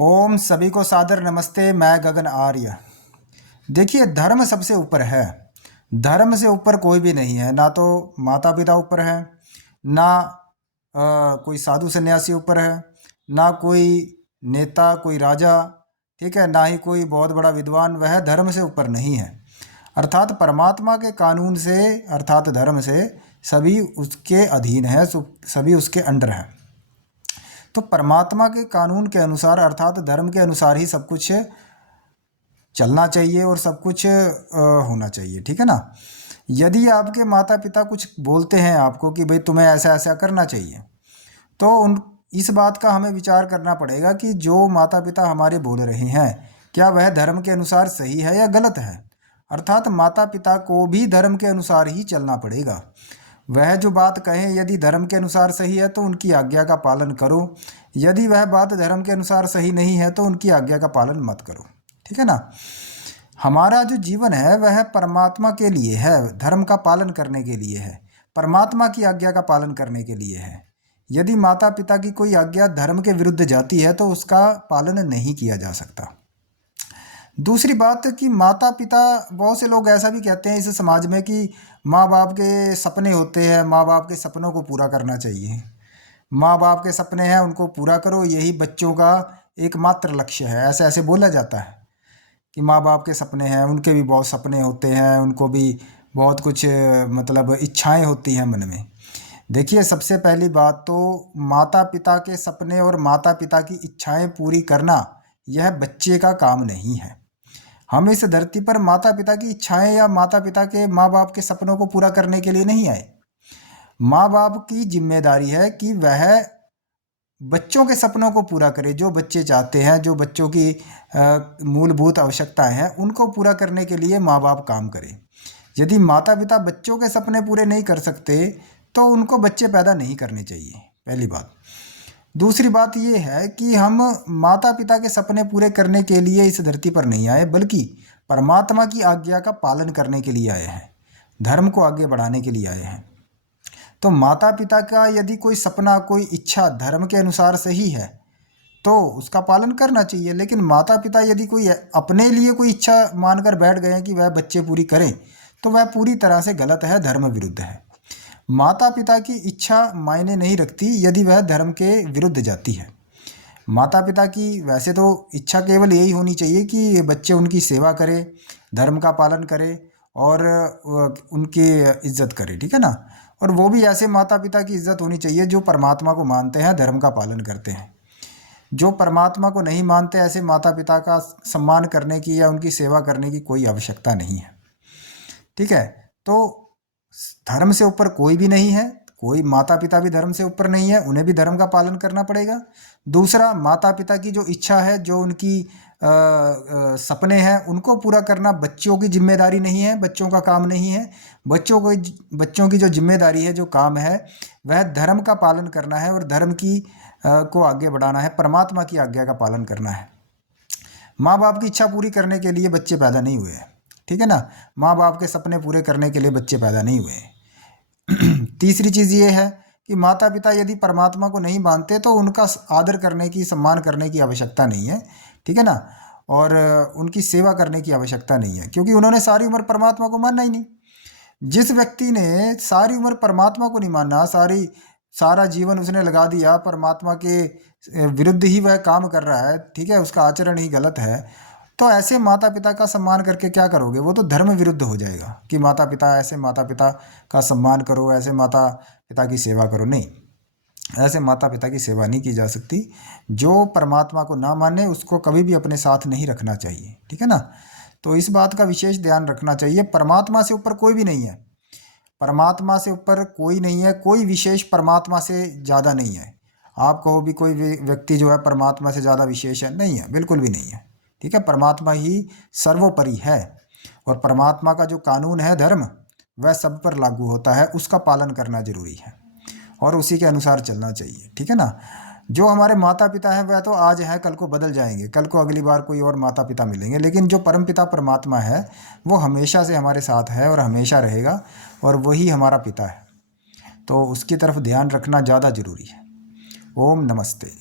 ओम सभी को सादर नमस्ते। मैं गगन आर्य। देखिए, धर्म सबसे ऊपर है। धर्म से ऊपर कोई भी नहीं है। ना तो माता पिता ऊपर है, ना कोई साधु सन्यासी ऊपर है, ना कोई नेता, कोई राजा, ठीक है, ना ही कोई बहुत बड़ा विद्वान। वह धर्म से ऊपर नहीं है। अर्थात परमात्मा के कानून से, अर्थात धर्म से सभी उसके अधीन है, सभी उसके अंडर है। तो परमात्मा के कानून के अनुसार, अर्थात धर्म के अनुसार ही सब कुछ चलना चाहिए और सब कुछ होना चाहिए, ठीक है ना। यदि आपके माता पिता कुछ बोलते हैं आपको कि भाई तुम्हें ऐसा ऐसा करना चाहिए, तो उन इस बात का हमें विचार करना पड़ेगा कि जो माता पिता हमारे बोल रहे हैं, क्या वह धर्म के अनुसार सही है या गलत है। अर्थात माता पिता को भी धर्म के अनुसार ही चलना पड़ेगा। वह जो बात कहें यदि धर्म के अनुसार सही है तो उनकी आज्ञा का पालन करो। यदि वह बात धर्म के अनुसार सही नहीं है तो उनकी आज्ञा का पालन मत करो, ठीक है ना। हमारा जो जीवन है वह परमात्मा के लिए है, धर्म का पालन करने के लिए है, परमात्मा की आज्ञा का पालन करने के लिए है। यदि माता पिता की कोई आज्ञा धर्म के विरुद्ध जाती है तो उसका पालन नहीं किया जा सकता। दूसरी बात कि माता पिता, बहुत से लोग ऐसा भी कहते हैं इस समाज में कि माँ बाप के सपने होते हैं, माँ बाप के सपनों को पूरा करना चाहिए। माँ बाप के सपने हैं, उनको पूरा करो, यही बच्चों का एकमात्र लक्ष्य है। ऐसे ऐसे बोला जाता है कि माँ बाप के सपने हैं, उनके भी बहुत सपने होते हैं, उनको भी बहुत कुछ मतलब इच्छाएं होती हैं मन में। देखिए, सबसे पहली बात तो माता पिता के सपने और माता पिता की इच्छाएं पूरी करना यह बच्चे का काम नहीं है। हम इस धरती पर माता पिता की इच्छाएं या माता पिता के, माँ बाप के सपनों को पूरा करने के लिए नहीं आए। माँ बाप की जिम्मेदारी है कि वह बच्चों के सपनों को पूरा करे। जो बच्चे चाहते हैं, जो बच्चों की मूलभूत आवश्यकताएं हैं, उनको पूरा करने के लिए माँ बाप काम करें। यदि माता पिता बच्चों के सपने पूरे नहीं कर सकते तो उनको बच्चे पैदा नहीं करने चाहिए, पहली बात। दूसरी बात ये है कि हम माता पिता के सपने पूरे करने के लिए इस धरती पर नहीं आए, बल्कि परमात्मा की आज्ञा का पालन करने के लिए आए हैं, धर्म को आगे बढ़ाने के लिए आए हैं। तो माता पिता का यदि कोई सपना, कोई इच्छा धर्म के अनुसार सही है तो उसका पालन करना चाहिए। लेकिन माता पिता यदि कोई अपने लिए कोई इच्छा मानकर बैठ गए हैं कि वह बच्चे पूरी करें, तो वह पूरी तरह से गलत है, धर्म विरुद्ध है। माता पिता की इच्छा मायने नहीं रखती यदि वह धर्म के विरुद्ध जाती है। माता पिता की वैसे तो इच्छा केवल यही होनी चाहिए कि बच्चे उनकी सेवा करें, धर्म का पालन करें और उनकी इज्जत करें, ठीक है ना। और वो भी ऐसे माता पिता की इज्जत होनी चाहिए जो परमात्मा को मानते हैं, धर्म का पालन करते हैं। जो परमात्मा को नहीं मानते, ऐसे माता पिता का सम्मान करने की या उनकी सेवा करने की कोई आवश्यकता नहीं है, ठीक है। तो धर्म से ऊपर कोई भी नहीं है, कोई माता पिता भी धर्म से ऊपर नहीं है, उन्हें भी धर्म का पालन करना पड़ेगा। दूसरा, माता पिता की जो इच्छा है, जो उनकी सपने हैं, उनको पूरा करना बच्चों की जिम्मेदारी नहीं है, बच्चों का काम नहीं है। बच्चों की जो जिम्मेदारी है, जो काम है, वह धर्म का पालन करना है और धर्म की को आगे बढ़ाना है, परमात्मा की आज्ञा का पालन करना है। माँ बाप की इच्छा पूरी करने के लिए बच्चे पैदा नहीं हुए, ठीक है ना। माँ बाप के सपने पूरे करने के लिए बच्चे पैदा नहीं हुए। तीसरी चीज़ ये है कि माता पिता यदि परमात्मा को नहीं मानते तो उनका आदर करने की, सम्मान करने की आवश्यकता नहीं है, ठीक है ना। और उनकी सेवा करने की आवश्यकता नहीं है, क्योंकि उन्होंने सारी उम्र परमात्मा को मानना ही नहीं। जिस व्यक्ति ने सारी उम्र परमात्मा को नहीं माना, सारा जीवन उसने लगा दिया परमात्मा के विरुद्ध ही वह काम कर रहा है, ठीक है, उसका आचरण ही गलत है, तो ऐसे माता पिता का सम्मान करके क्या करोगे? वो तो धर्म विरुद्ध हो जाएगा कि माता पिता, ऐसे माता पिता का सम्मान करो, ऐसे माता पिता की सेवा करो। नहीं, ऐसे माता पिता की सेवा नहीं की जा सकती। जो परमात्मा को ना माने उसको कभी भी अपने साथ नहीं रखना चाहिए, ठीक है ना। तो इस बात का विशेष ध्यान रखना चाहिए। परमात्मा से ऊपर कोई भी नहीं है, परमात्मा से ऊपर कोई नहीं है, कोई विशेष परमात्मा से ज़्यादा नहीं है। आप कहो भी कोई व्यक्ति जो है परमात्मा से ज़्यादा विशेष है, नहीं है, बिल्कुल भी नहीं है, ठीक है। परमात्मा ही सर्वोपरि है और परमात्मा का जो कानून है, धर्म, वह सब पर लागू होता है, उसका पालन करना जरूरी है और उसी के अनुसार चलना चाहिए, ठीक है ना। जो हमारे माता पिता हैं वह तो आज हैं, कल को बदल जाएंगे, कल को अगली बार कोई और माता पिता मिलेंगे, लेकिन जो परम पिता परमात्मा है वो हमेशा से हमारे साथ है और हमेशा रहेगा और वही हमारा पिता है। तो उसकी तरफ ध्यान रखना ज़्यादा ज़रूरी है। ओम नमस्ते।